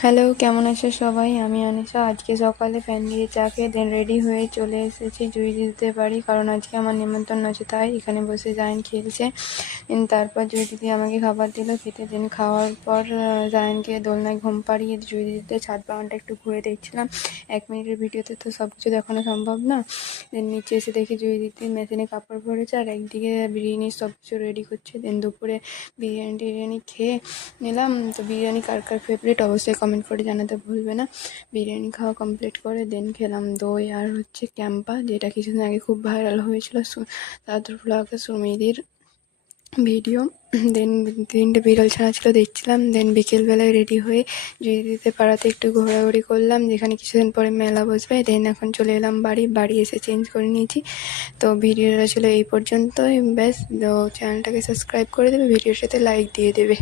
Hello, কেমন আছো সবাই? আমি আনিশা। আজকে সকালে ফ্যান দিয়ে চা খেয়ে দেন রেডি হয়ে চলে এসেছি জুই দিতে পারি, কারণ আজকে আমার নিমন্ত্রণ আছে, তাই এখানে বসে জায়ান খেলছে। তারপর জুই দিদি আমাকে খাবার দিল, খেতে দিন খাওয়ার পর জায়ানকে দোলনায় ঘুম পাড়িয়ে জুই দিদিতে ছাদ বাগানটা একটু ঘুরে দেখছিলাম। 1 মিনিটের ভিডিওতে তো সব কিছু দেখানো সম্ভব না। দেন নিচে এসে দেখি জুই দিদি মেশিনে কাপড় ভরেছে আর একদিকে বিরিয়ানির সব কিছু রেডি করছে। দেন দুপুরে বিরিয়ানি খেয়ে নিলাম। তো বিরিয়ানি কার কার ফেভারিট অবশ্যই কমেন্ট করে জানাতে ভুলবে না। বিরিয়ানি খাওয়া কমপ্লিট করে দেন খেলাম দই আর ক্যাম্পা, যেটা কিছুদিন আগে খুব ভাইরাল হয়েছিল তাদের ব্লগে সুমিদির ভিডিও। দেন 3টে বিড়াল ছানা ছিল, দেখছিলাম। দেন বিকেলবেলায় রেডি হয়ে দিতে পাড়াতে একটু ঘোরাঘুরি করলাম, যেখানে কিছুদিন পরে মেলা বসবে। দেন এখন চলে এলাম বাড়ি এসে চেঞ্জ করে নিয়েছি। তো ভিডিওটা ছিল এই পর্যন্তই, ব্যাস। তো চ্যানেলটাকে সাবস্ক্রাইব করে দেবে, ভিডিওর সাথে লাইক দিয়ে দেবে।